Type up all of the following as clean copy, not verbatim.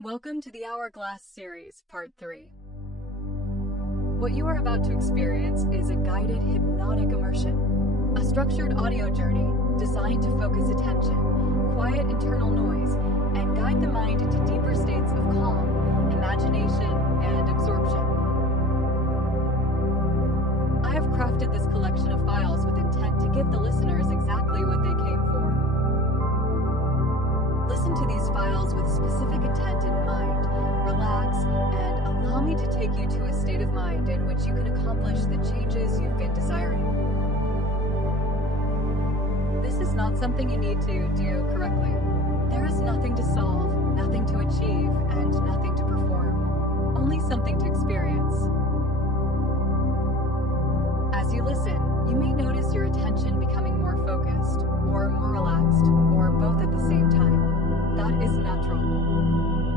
Welcome to the Hourglass Series, Part 3. What you are about to experience is a guided hypnotic immersion, a structured audio journey designed to focus attention, quiet internal noise, and guide the mind into deeper states of calm, imagination, and absorption. I have crafted this collection of files with intent to give the listeners exactly what they came for. Listen to these files with specific intent in mind, relax, and allow me to take you to a state of mind in which you can accomplish the changes you've been desiring. This is not something you need to do correctly. There is nothing to solve, nothing to achieve, and nothing to perform. Only something to experience. As you listen, you may notice your attention becoming more focused, or more relaxed, or both at the same time. That is natural.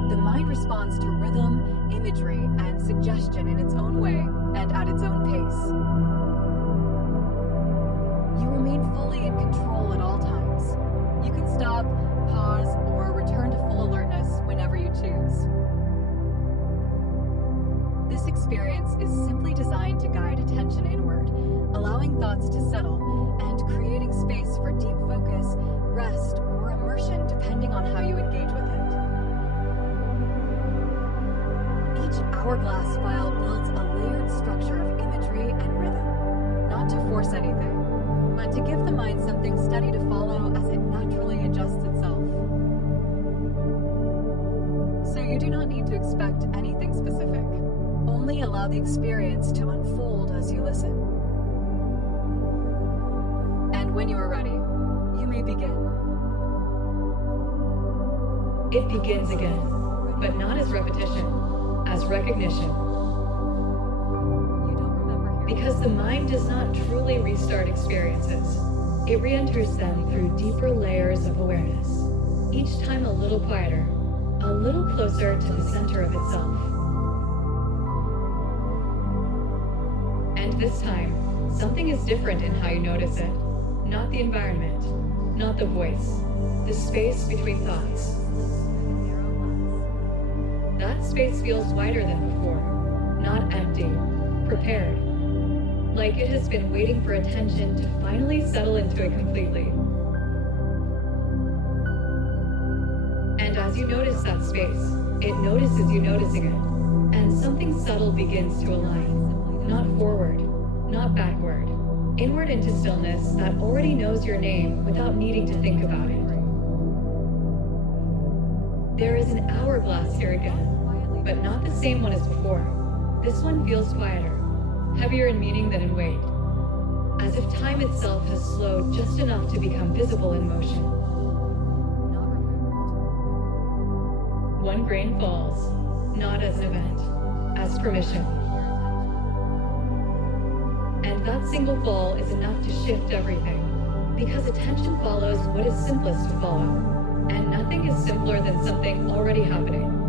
The mind responds to rhythm, imagery, and suggestion in its own way and at its own pace. You remain fully in control at all times. You can stop, pause, or return to full alertness whenever you choose. This experience is simply designed to guide attention inward, allowing thoughts to settle and creating space for deep focus, rest, or immersion depending on how you engage with it. Each hourglass file builds a layered structure of imagery and rhythm, not to force anything, but to give the mind something steady to follow as it naturally adjusts itself. So you do not need to expect anything specific. Only allow the experience to unfold as you listen. And when you are ready, you may begin. It begins again, but not as repetition, as recognition. You don't remember Because the mind does not truly restart experiences. It re-enters them through deeper layers of awareness, each time a little quieter, a little closer to the center of itself. And this time, something is different in how you notice it. Not the environment, not the voice, the space between thoughts. That space feels wider than before, not empty, prepared, like it has been waiting for attention to finally settle into it completely. And as you notice that space, it notices you noticing it, and something subtle begins to align, not forward, not backward, inward into stillness that already knows your name without needing to think about it. There is an hourglass here again, but not the same one as before. This one feels quieter, heavier in meaning than in weight, as if time itself has slowed just enough to become visible in motion. One grain falls, not as an event, as permission. And that single fall is enough to shift everything, because attention follows what is simplest to follow, and nothing is simpler than something already happening.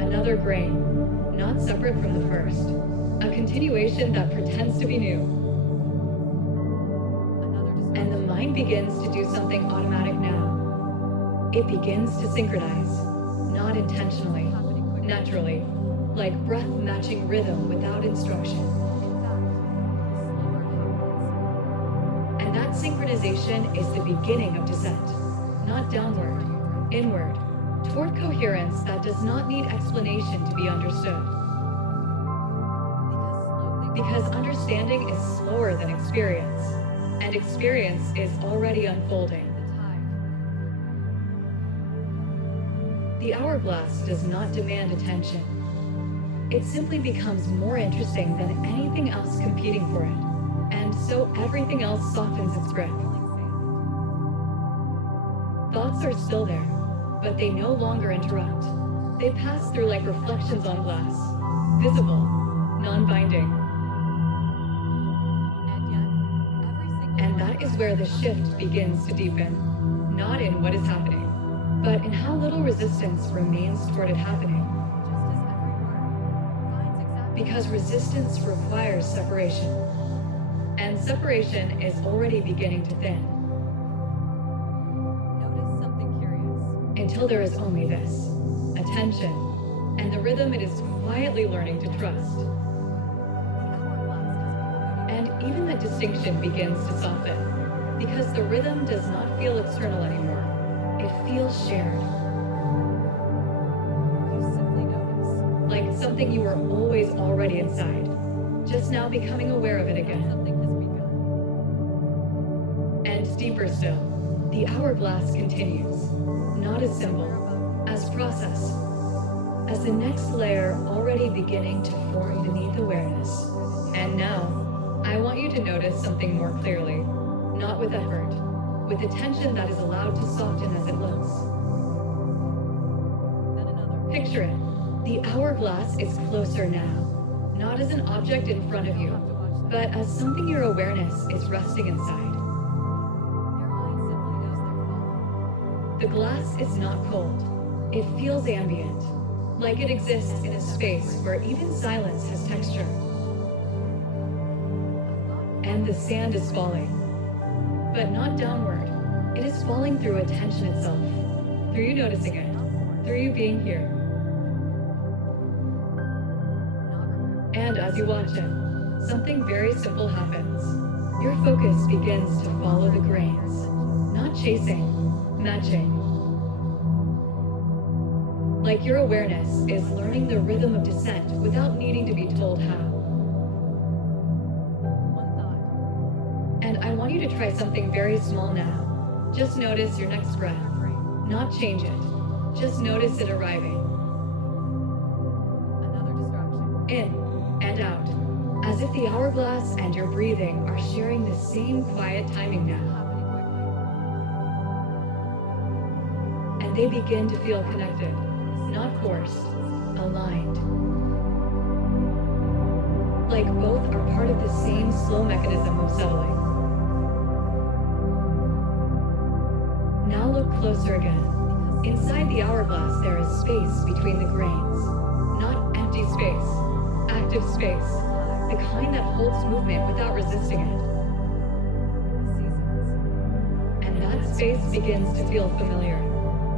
Another grain, not separate from the first, a continuation that pretends to be new. And the mind begins to do something automatic now. It begins to synchronize, not intentionally, naturally, like breath matching rhythm without instruction. And that synchronization is the beginning of descent, not downward, inward, toward coherence that does not need explanation to be understood. Because understanding is slower than experience, and experience is already unfolding. The hourglass does not demand attention. It simply becomes more interesting than anything else competing for it, and so everything else softens its grip. Thoughts are still there, but they no longer interrupt. They pass through like reflections on glass, visible, non-binding. And that is where the shift begins to deepen, not in what is happening, but in how little resistance remains toward it happening. Because resistance requires separation, and separation is already beginning to thin. Notice something curious. until there is only this, attention, and the rhythm it is quietly learning to trust. And even that distinction begins to soften, because the rhythm does not feel external anymore. It feels shared. You simply notice. Like something you were always already inside, just now becoming aware of it again. Something has begun. And deeper still, the hourglass continues, not as symbol, as process, as the next layer already beginning to form beneath awareness. And now, I want you to notice something more clearly, not with effort, with attention that is allowed to soften as it looks. Then another. Picture it. The hourglass is closer now, not as an object in front of you, but as something your awareness is resting inside. The glass is not cold. It feels ambient, like it exists in a space where even silence has texture. And the sand is falling, but not downward. It is falling through attention itself, through you noticing it, through you being here. And as you watch it, something very simple happens. Your focus begins to follow the grains, not chasing, matching. Like your awareness is learning the rhythm of descent without needing to be told how. One thought. And I want you to try something very small now. Just notice your next breath. Not change it. Just notice it arriving. Another distraction. In and out. As if the hourglass and your breathing are sharing the same quiet timing now. Happening quickly. And they begin to feel connected. Not forced, aligned. Like both are part of the same slow mechanism of settling. Now look closer again. Inside the hourglass there is space between the grains. Not empty space, active space. The kind that holds movement without resisting it. And that space begins to feel familiar.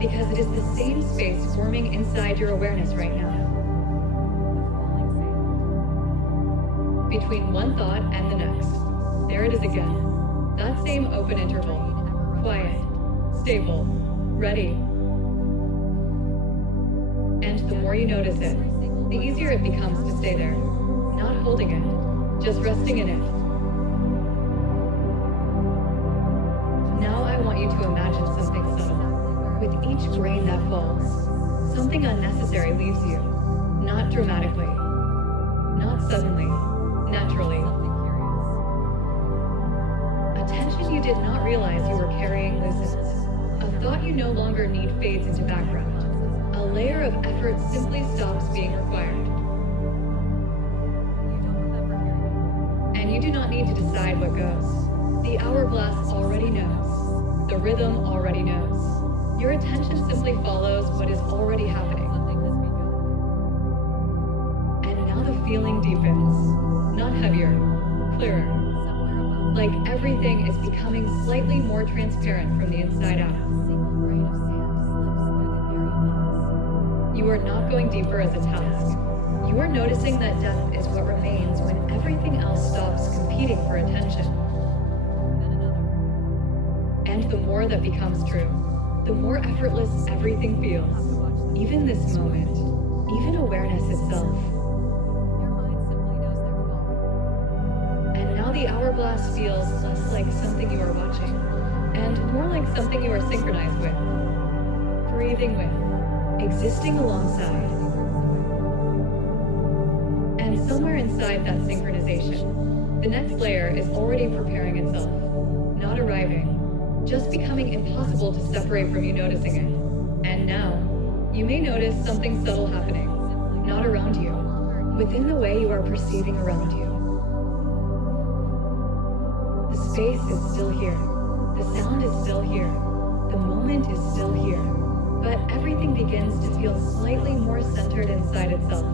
Because it is the same space forming inside your awareness right now. Between one thought and the next, there it is again. That same open interval, quiet, stable, ready. And the more you notice it, the easier it becomes to stay there, not holding it, just resting in it. Now I want you to imagine something subtle. With each grain that falls, something unnecessary leaves you. Not dramatically, not suddenly, naturally. Attention you did not realize you were carrying loosens. A thought you no longer need fades into background. A layer of effort simply stops being required. And you do not need to decide what goes. The hourglass already knows. The rhythm already knows. Your attention simply follows what is already happening. And now the feeling deepens, not heavier, clearer. Like everything is becoming slightly more transparent from the inside out. You are not going deeper as a task. You are noticing that depth is what remains when everything else stops competing for attention. And the more that becomes true, the more effortless everything feels, even this moment, even awareness itself. And now the hourglass feels less like something you are watching, and more like something you are synchronized with, breathing with, existing alongside. And somewhere inside that synchronization, the next layer is already preparing itself, not arriving. Just becoming impossible to separate from you noticing it. And now, you may notice something subtle happening, not around you, within the way you are perceiving around you. The space is still here. The sound is still here. The moment is still here. But everything begins to feel slightly more centered inside itself.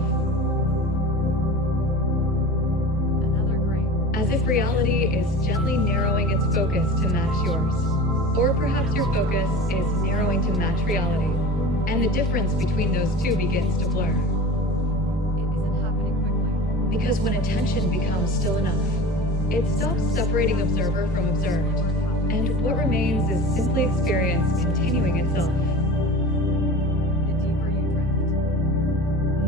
As if reality is gently narrowing its focus to match yours. Or perhaps your focus is narrowing to match reality, and the difference between those two begins to blur. It isn't happening quickly. Because when attention becomes still enough, it stops separating observer from observed, and what remains is simply experience continuing itself. The deeper you drift.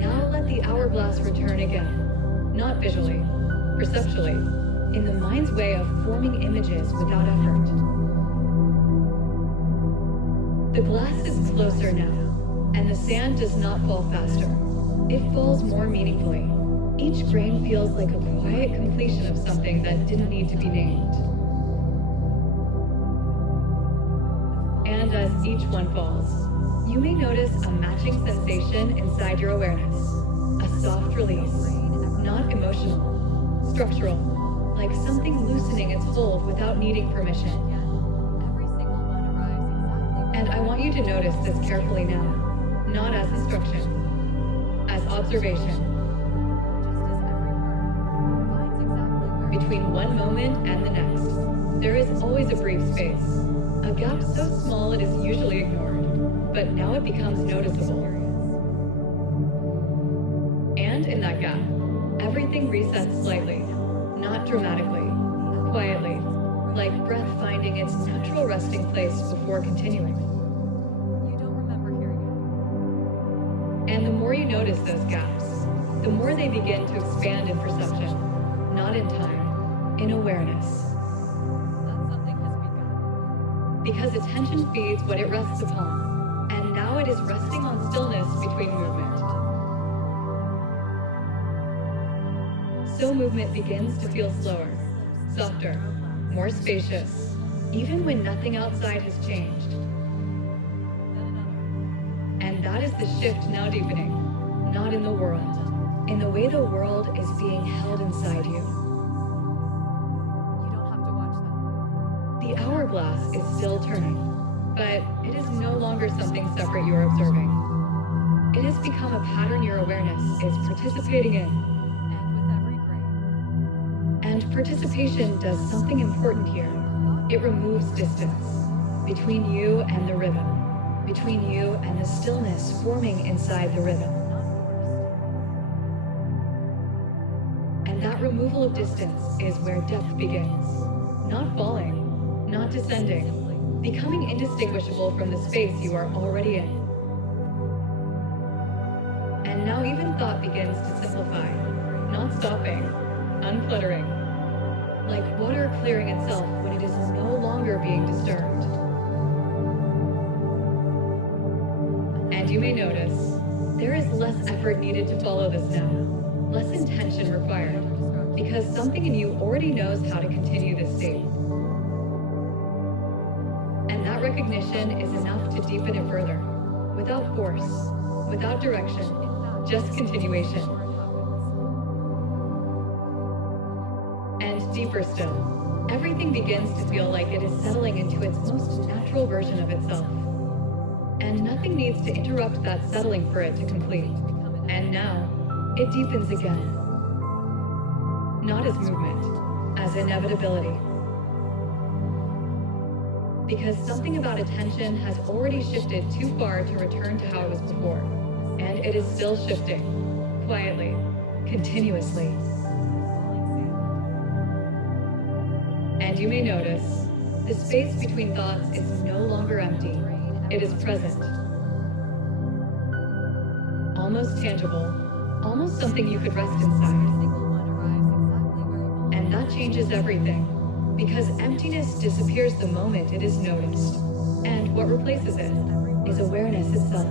Now let the hourglass return again, not visually, perceptually, in the mind's way of forming images without effort. The glass is closer now, and the sand does not fall faster. It falls more meaningfully. Each grain feels like a quiet completion of something that didn't need to be named. And as each one falls, you may notice a matching sensation inside your awareness. A soft release, not emotional, structural, like something loosening its hold without needing permission. Every single one arrives exactly. And I want you to notice this carefully now, not as instruction, as observation. Between one moment and the next, there is always a brief space, a gap so small it is usually ignored, but now it becomes noticeable. And in that gap, everything resets slightly, not dramatically, quietly, like breath finding its natural resting place before continuing. You don't remember hearing And the more you notice those gaps, the more they begin to expand in perception, not in time. In awareness. that something has begun. Because attention feeds what it rests upon, and now it is resting on stillness between movement. So movement begins to feel slower, softer, more spacious, even when nothing outside has changed. And that is the shift now deepening, not in the world, in the way the world is being held inside you. The hourglass is still turning, but it is no longer something separate you're observing. It has become a pattern your awareness is participating in. And with every grain. And participation does something important here. It removes distance between you and the rhythm, between you and the stillness forming inside the rhythm. And that removal of distance is where depth begins, not falling, not descending, becoming indistinguishable from the space you are already in. And now even thought begins to simplify, not stopping, uncluttering, like water clearing itself when it is no longer being disturbed. And you may notice, there is less effort needed to follow this now, less intention required, because something in you already knows how to continue this state. Recognition is enough to deepen it further, without force, without direction, just continuation. And deeper still, everything begins to feel like it is settling into its most natural version of itself. And nothing needs to interrupt that settling for it to complete. And now, it deepens again. Not as movement, as inevitability. Because something about attention has already shifted too far to return to how it was before. And it is still shifting, quietly, continuously. And you may notice, the space between thoughts is no longer empty. It is present. Almost tangible, almost something you could rest inside. And that changes everything. Because emptiness disappears the moment it is noticed, and what replaces it is awareness itself.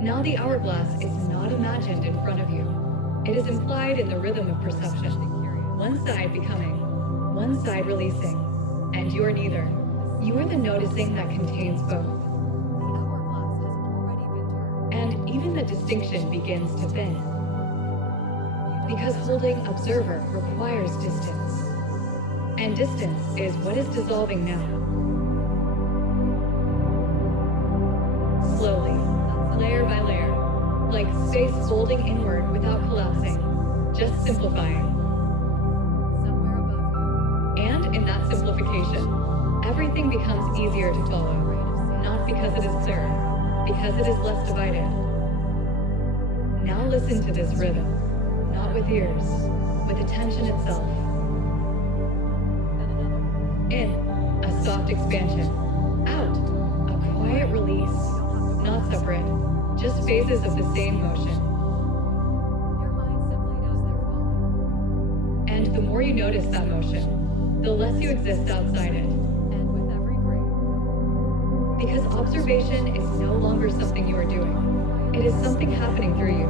Now the hourglass is not imagined in front of you. It is implied in the rhythm of perception. One side becoming, one side releasing, and you are neither. You are the noticing that contains both. And even the distinction begins to thin. Because holding observer requires distance. And distance is what is dissolving now. Slowly, layer by layer, like space folding inward without collapsing, just simplifying. Somewhere above you. And simplification. Everything becomes easier to follow, not because it is clearer, because it is less divided. Now listen to this rhythm, not with ears, with attention itself. In, a soft expansion. Out, a quiet release, not separate, just phases of the same motion. And the more you notice that motion, the less you exist outside it. Because observation is no longer something you are doing. It is something happening through you.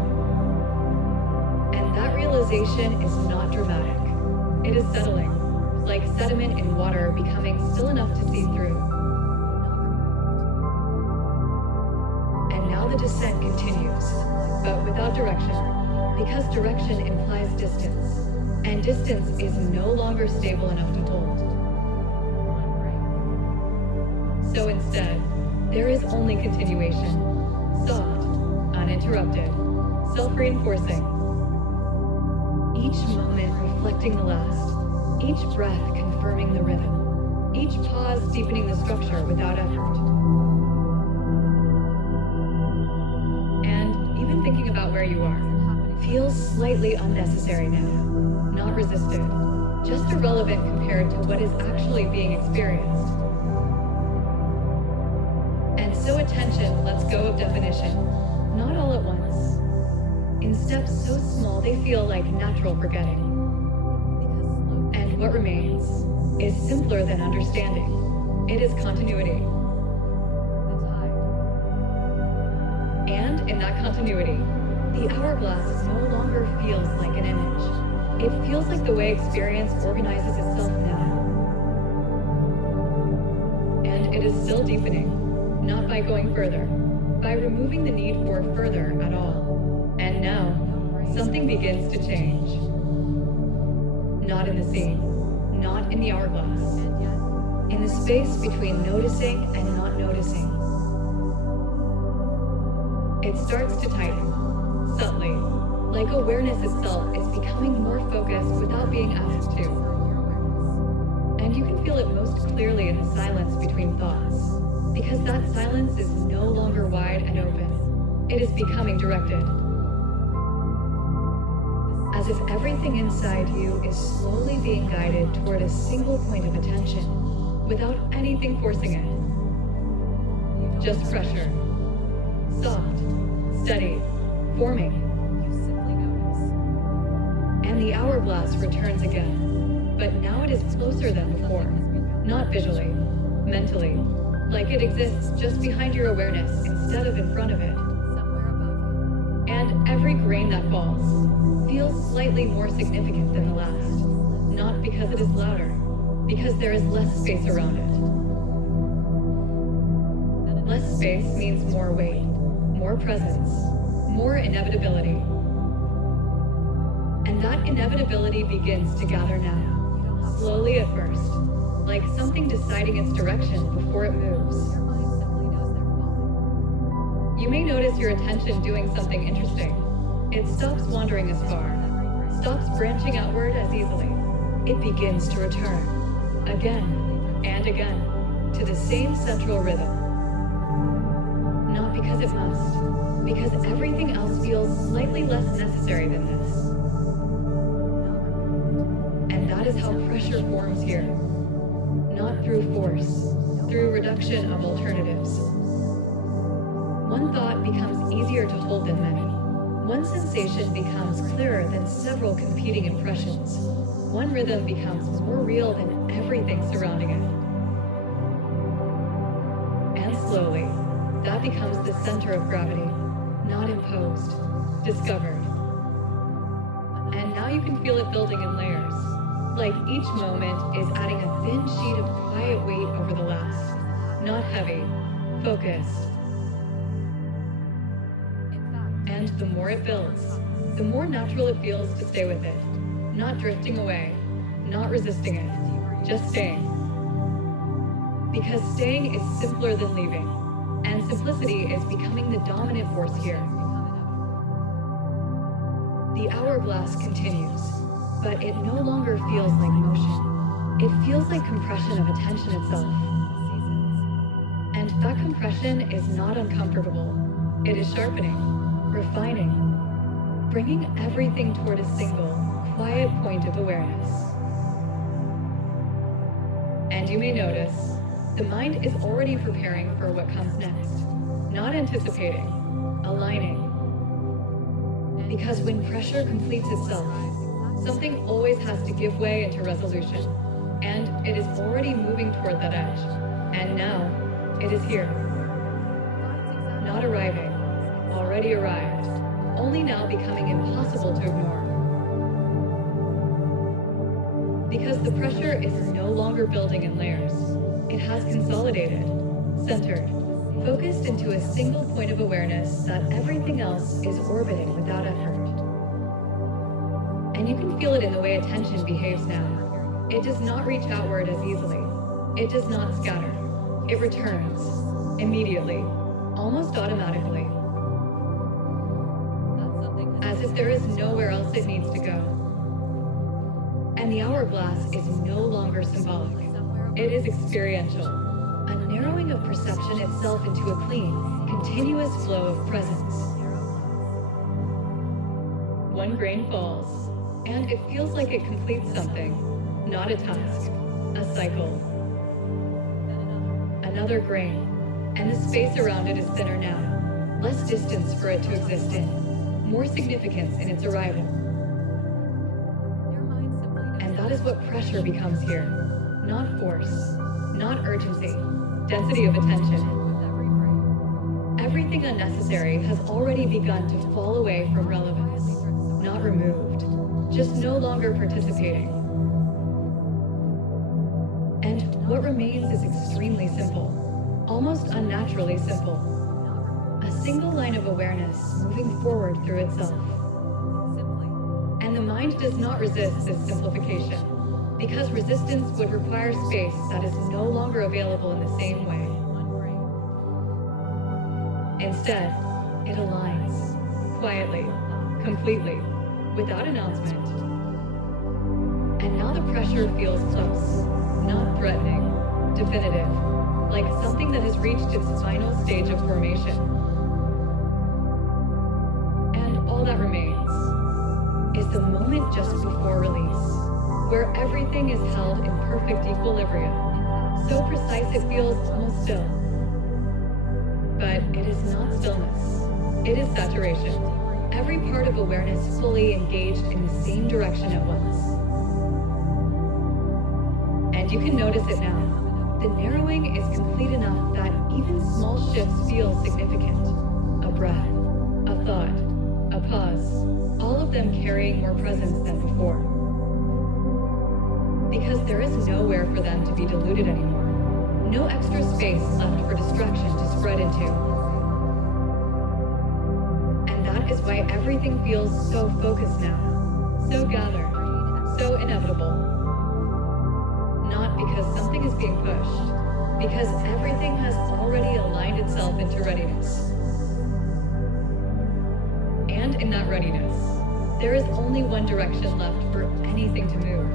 And that realization is not dramatic. It is settling, like sediment in water becoming still enough to see through. And now the descent continues, but without direction, because direction implies distance, and distance is no longer stable enough to hold. So instead, there is only continuation, soft, uninterrupted, self-reinforcing. Each moment reflecting the last, each breath confirming the rhythm, each pause deepening the structure without effort. And even thinking about where you are feels slightly unnecessary now, not resisted, just irrelevant compared to what is actually being experienced. And so attention lets go of definition, not all at once. In steps so small they feel like natural forgetting. And what remains is simpler than understanding. It is continuity. And in that continuity, the hourglass no longer feels like an image. It feels like the way experience organizes itself now. And it is still deepening, not by going further, by removing the need for further at all. And now, something begins to change. Not in the scene, not in the hourglass, in the space between noticing and not noticing. It starts to tighten, subtly, like awareness itself is becoming more focused without being asked to. And you can feel it most clearly in the silence between thoughts, because that silence is no longer wide and open. It is becoming directed. As if everything inside you is slowly being guided toward a single point of attention, without anything forcing it. Just pressure. Soft, steady, forming. And the hourglass returns again, but now it is closer than before, not visually, mentally, like it exists just behind your awareness instead of in front of it. And every grain that falls feels slightly more significant than the last, not because it is louder, because there is less space around it. Less space means more weight, more presence, more inevitability. And that inevitability begins to gather now, slowly at first, like something deciding its direction before it moves. You may notice your attention doing something interesting. It stops wandering as far, stops branching outward as easily. It begins to return, again and again, to the same central rhythm. Not because it must, because everything else feels slightly less necessary than this. And that is how pressure forms here. Not through force, through reduction of alternatives. One thought becomes easier to hold than many. One sensation becomes clearer than several competing impressions. One rhythm becomes more real than everything surrounding it. And slowly, that becomes the center of gravity, not imposed, discovered. And now you can feel it building in layers, like each moment is adding a thin sheet of quiet weight over the last, not heavy, focused. And the more it builds, the more natural it feels to stay with it, not drifting away, not resisting it, just staying. Because staying is simpler than leaving, and simplicity is becoming the dominant force here. The hourglass continues, but it no longer feels like motion. It feels like compression of attention itself. And that compression is not uncomfortable. It is sharpening, refining, bringing everything toward a single, quiet point of awareness. And you may notice, the mind is already preparing for what comes next, not anticipating, aligning. Because when pressure completes itself, something always has to give way into resolution, and it is already moving toward that edge. And now, it is here. Not arriving, already arrived, only now becoming impossible to ignore. Because the pressure is no longer building in layers. It has consolidated, centered, focused into a single point of awareness that everything else is orbiting without effort. And you can feel it in the way attention behaves now. It does not reach outward as easily. It does not scatter. It returns, immediately, almost automatically. As if there is nowhere else it needs to go. And the hourglass is no longer symbolic. It is experiential. A narrowing of perception itself into a clean, continuous flow of presence. One grain falls, and it feels like it completes something, not a task, a cycle. Another grain, and the space around it is thinner now, less distance for it to exist in, more significance in its arrival. And that is what pressure becomes here, not force, not urgency, density of attention. Everything unnecessary has already begun to fall away from relevance, not removed, just no longer participating. And what remains is extremely simple, almost unnaturally simple. A single line of awareness moving forward through itself. And the mind does not resist this simplification, because resistance would require space that is no longer available in the same way. Instead, it aligns, quietly, completely, without announcement. And now the pressure feels close, not threatening, definitive, like something that has reached its final stage of formation. And all that remains is the moment just before release, where everything is held in perfect equilibrium, so precise it feels almost still. But it is not stillness, it is saturation. Every part of awareness fully engaged in the same direction at once. And you can notice it now. The narrowing is complete enough that even small shifts feel significant. A breath, a thought, a pause, all of them carrying more presence than before. Because there is nowhere for them to be diluted anymore. No extra space left for distraction to spread into. And that is why everything feels so focused now, so gathered, so inevitable. Not because something is being pushed, because everything has already aligned itself into readiness. And in that readiness, there is only one direction left for anything to move.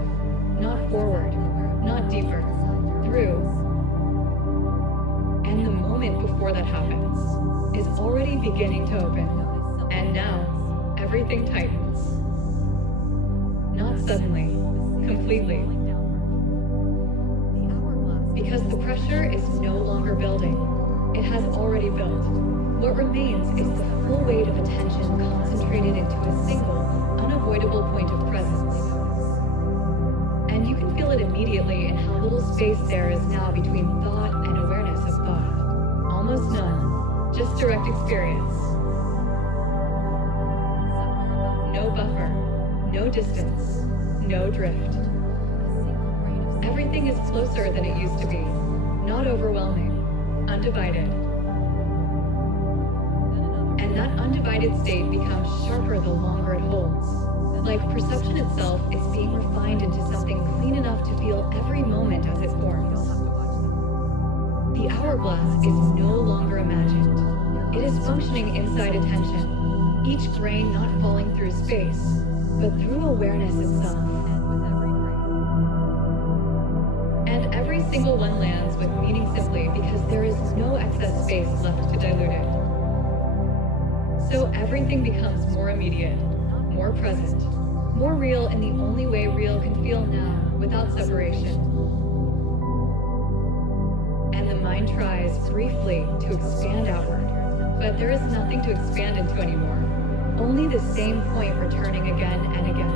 Not forward, not deeper, through. And the moment before that happens is already beginning to open. And now, everything tightens. Not suddenly, completely. Because the pressure is no longer building. It has already built. What remains is the full weight of attention concentrated into a single, unavoidable point of presence. And you can feel it immediately in how little space there is now between thought and awareness of thought. Almost none. Just direct experience. No buffer. No distance. No drift. Everything is closer than it used to be. Not overwhelming. Undivided. And that undivided state becomes sharper the longer it holds. Like perception itself is being refined into something clean enough to feel every moment as it forms. The hourglass is no longer imagined. It is functioning inside attention, each grain not falling through space, but through awareness itself. single one lands with meaning simply because there is no excess space left to dilute it. So everything becomes more immediate, more present, more real in the only way real can feel now, without separation. And the mind tries briefly to expand outward, but there is nothing to expand into anymore. Only the same point returning again and again.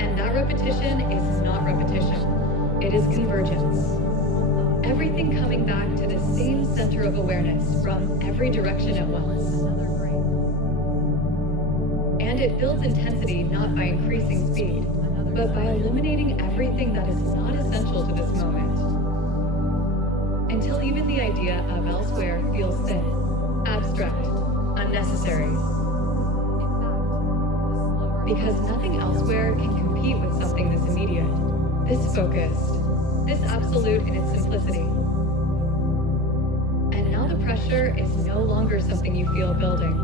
And that repetition is not repetition. It is convergence. Everything coming back to the same center of awareness from every direction at once. And it builds intensity not by increasing speed, but by eliminating everything that is not essential to this moment. Until even the idea of elsewhere feels thin, abstract, unnecessary. Because nothing elsewhere can compete with something this immediate, this focused, this absolute in its simplicity. And now the pressure is no longer something you feel building.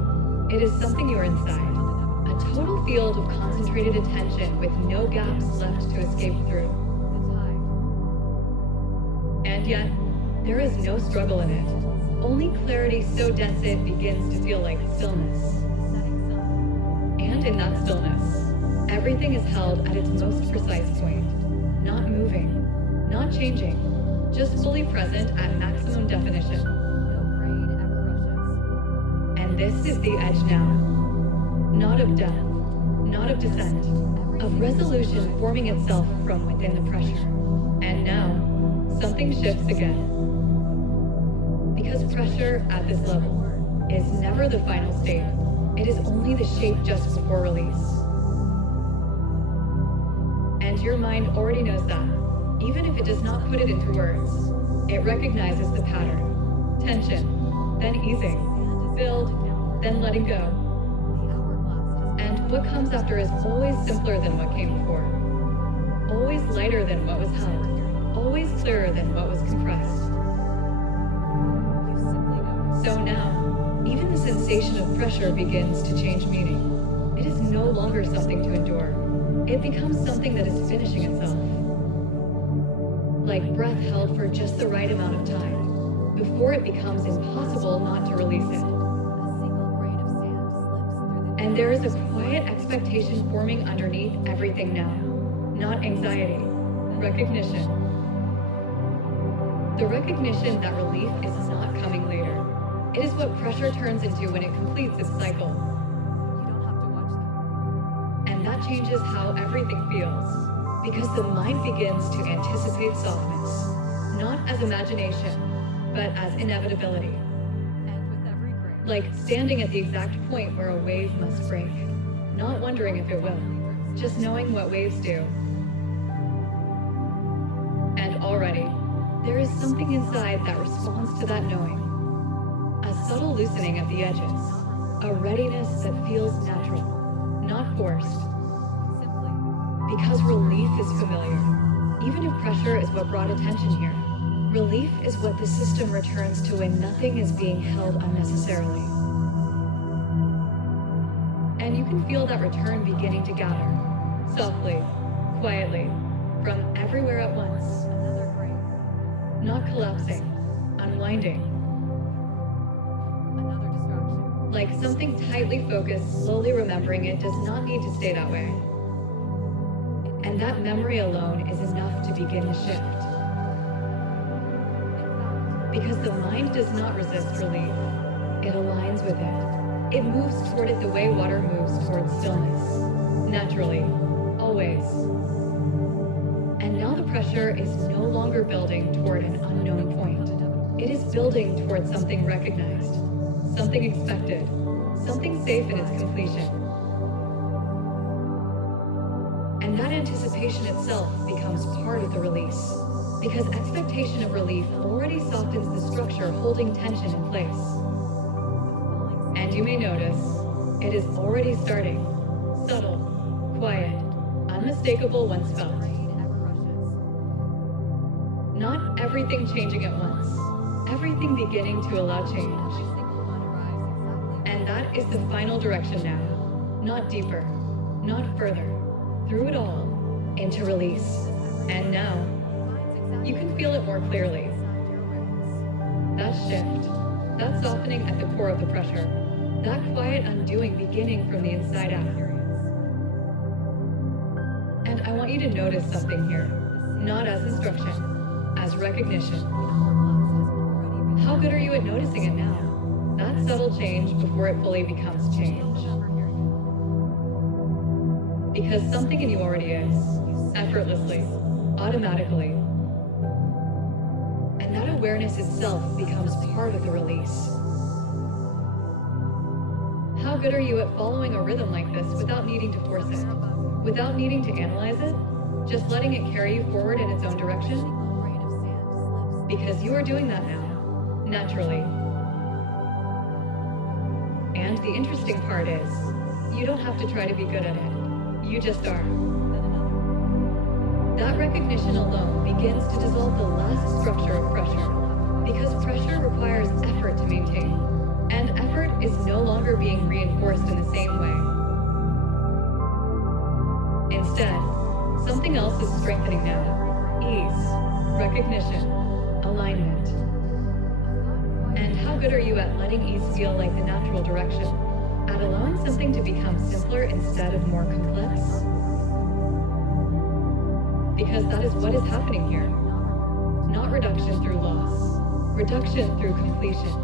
It is something you are inside. A total field of concentrated attention with no gaps left to escape through. And yet, there is no struggle in it. Only clarity so dense it begins to feel like stillness. And in that stillness, everything is held at its most precise point. Not moving, not changing, just fully present at maximum definition. And this is the edge now. Not of death, not of descent, of resolution forming itself from within the pressure. And now, something shifts again. Because pressure at this level is never the final state. It is only the shape just before release. And your mind already knows that, even if it does not put it into words. It recognizes the pattern. Tension, then easing, build, then letting go. And what comes after is always simpler than what came before. Always lighter than what was held. Always clearer than what was compressed. So now, even the sensation of pressure begins to change meaning. It is no longer something to endure. It becomes something that is finishing itself. Like breath held for just the right amount of time, before it becomes impossible not to release it. And there is a quiet expectation forming underneath everything now. Not anxiety, recognition. The recognition that relief is not coming later. It is what pressure turns into when it completes its cycle. And that changes how everything feels, because the mind begins to anticipate softness, not as imagination, but as inevitability. Like standing at the exact point where a wave must break, not wondering if it will, just knowing what waves do. And already, there is something inside that responds to that knowing. A subtle loosening of the edges, a readiness that feels natural, not forced. Because relief is familiar, even if pressure is what brought attention here. Relief is what the system returns to when nothing is being held unnecessarily. And you can feel that return beginning to gather, softly, quietly, from everywhere at once. Not collapsing, unwinding. Like something tightly focused, slowly remembering it does not need to stay that way. And that memory alone is enough to begin the shift. Because the mind does not resist relief. It aligns with it. It moves toward it the way water moves towards stillness. Naturally. Always. And now the pressure is no longer building toward an unknown point. It is building toward something recognized. Something expected. Something safe in its completion. And that anticipation itself becomes part of the release. Because expectation of relief already softens the structure holding tension in place. And you may notice, it is already starting. Subtle, quiet, unmistakable once felt. Not everything changing at once. Everything beginning to allow change. And that is the final direction now. Not deeper, not further. Through it all, into release. And now, you can feel it more clearly. That shift, that softening at the core of the pressure, that quiet undoing beginning from the inside out. And I want you to notice something here, not as instruction, as recognition. How good are you at noticing it now? That subtle change before it fully becomes change. Because something in you already is, effortlessly, automatically. And that awareness itself becomes part of the release. How good are you at following a rhythm like this without needing to force it, without needing to analyze it, just letting it carry you forward in its own direction? Because you are doing that now, naturally. And the interesting part is, you don't have to try to be good at it. You just are. That recognition alone begins to dissolve the last structure of pressure, because pressure requires effort to maintain, and effort is no longer being reinforced in the same way. Instead, something else is strengthening now. Ease, recognition, alignment. And how good are you at letting ease feel like the natural direction? At allowing something to become simpler instead of more complex? Because that is what is happening here. Not reduction through loss, reduction through completion.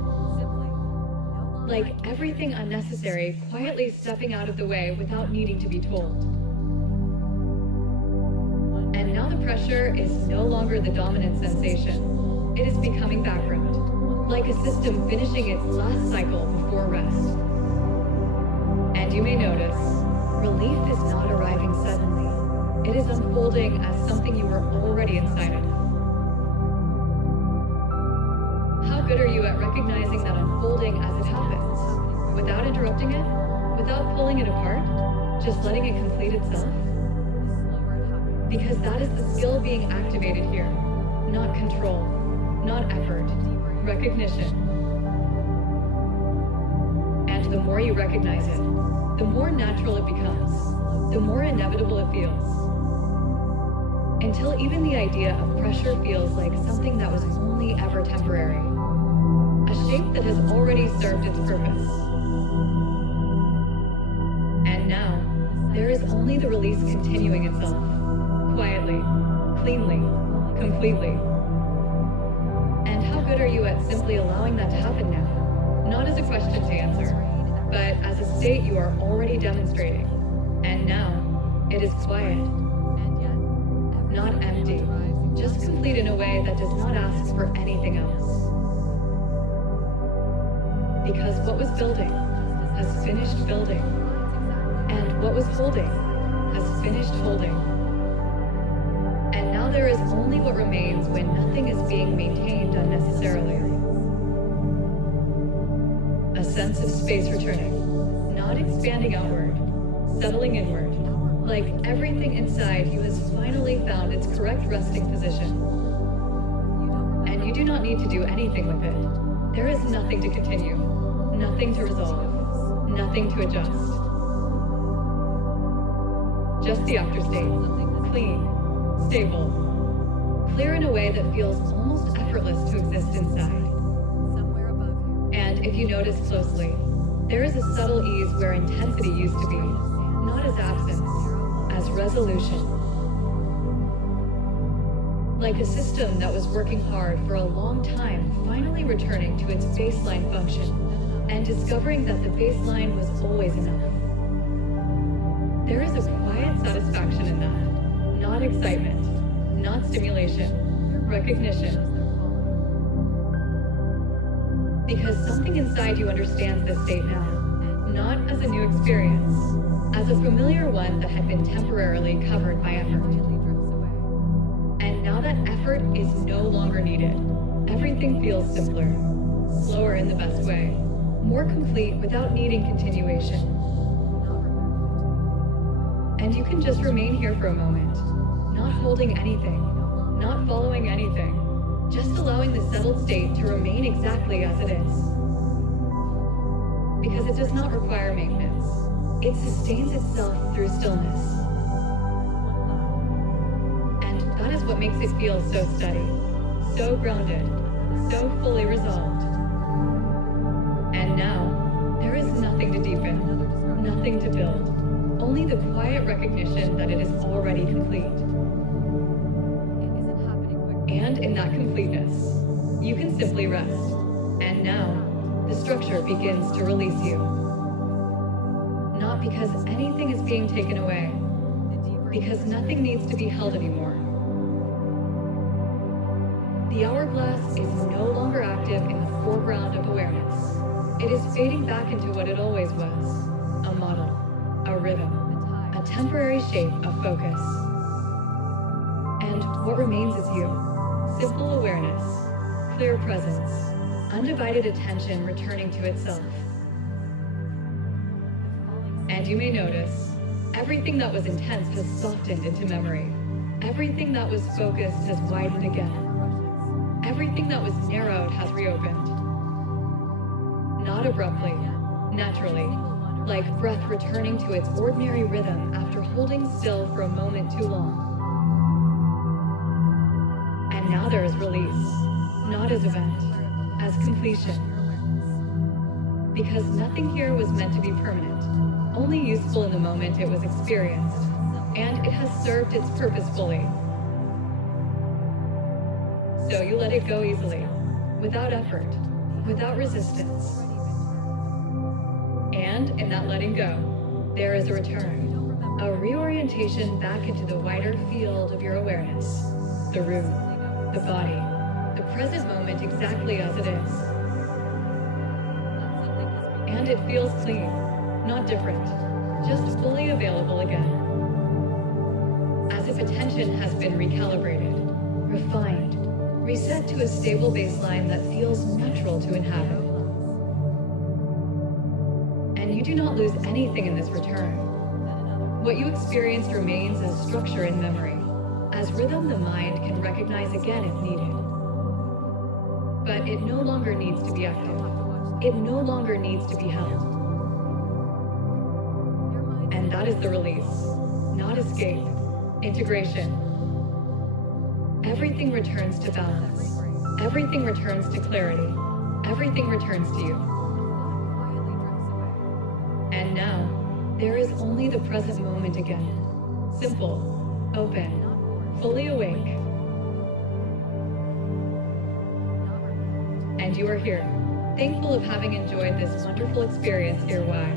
Like everything unnecessary quietly stepping out of the way without needing to be told. And now the pressure is no longer the dominant sensation. It is becoming background, like a system finishing its last cycle before rest. And you may notice, relief is not arriving suddenly. It is unfolding as something you were already inside of. How good are you at recognizing that unfolding as it happens, without interrupting it, without pulling it apart, just letting it complete itself? Because that is the skill being activated here, not control, not effort, recognition. And the more you recognize it, the more natural it becomes, the more inevitable it feels. Until even the idea of pressure feels like something that was only ever temporary. A shape that has already served its purpose. And now, there is only the release continuing itself, quietly, cleanly, completely. And how good are you at simply allowing that to happen now? Not as a question to answer, but as a state you are already demonstrating. And now, it is quiet. Not empty, just complete in a way that does not ask for anything else. Because what was building has finished building, and what was holding has finished holding. And now there is only what remains when nothing is being maintained unnecessarily. A sense of space returning, not expanding outward, settling inward. Like everything inside you has finally found its correct resting position. And you do not need to do anything with it. There is nothing to continue, nothing to resolve, nothing to adjust. Just the afterstate, clean, stable, clear in a way that feels almost effortless to exist inside. And if you notice closely, there is a subtle ease where intensity used to be, not as absence, as resolution. Like a system that was working hard for a long time, finally returning to its baseline function, and discovering that the baseline was always enough. There is a quiet satisfaction in that, not excitement, not stimulation, recognition. Because something inside you understands this state now, not as a new experience, as a familiar one that had been temporarily covered by effort. And now that effort is no longer needed, everything feels simpler, slower in the best way, more complete without needing continuation. And you can just remain here for a moment, not holding anything, not following anything, just allowing the settled state to remain exactly as it is. Because it does not require maintenance. It sustains itself through stillness. And That is what makes it feel so steady, so grounded, so fully resolved. And now, there is nothing to deepen, nothing to build, only the quiet recognition that it is already complete. And in that completeness, you can simply rest. And now, the structure begins to release you. Not because anything is being taken away, because nothing needs to be held anymore. The hourglass is no longer active in the foreground of awareness. It is fading back into what it always was, a model, a rhythm, a temporary shape of focus. And what remains is you, simple awareness, clear presence, undivided attention returning to itself. And you may notice, everything that was intense has softened into memory. Everything that was focused has widened again. Everything that was narrowed has reopened. Not abruptly, naturally, like breath returning to its ordinary rhythm after holding still for a moment too long. And now there is release, not as event, as completion. Because nothing here was meant to be permanent, only useful in the moment it was experienced, and it has served its purpose fully. So you let it go easily, without effort, without resistance. And in that letting go, there is a return, a reorientation back into the wider field of your awareness, the room, the body, the present moment exactly as it is. And it feels clean, not different, just fully available again. As if attention has been recalibrated, refined, reset to a stable baseline that feels natural to inhabit. And you do not lose anything in this return. What you experienced remains as structure in memory, as rhythm the mind can recognize again if needed. But it no longer needs to be active. It no longer needs to be held. And that is the release, not escape, integration. Everything returns to balance. Everything returns to clarity. Everything returns to you. And now, there is only the present moment again. Simple, open, fully awake. And you are here, thankful of having enjoyed this wonderful experience here. Why?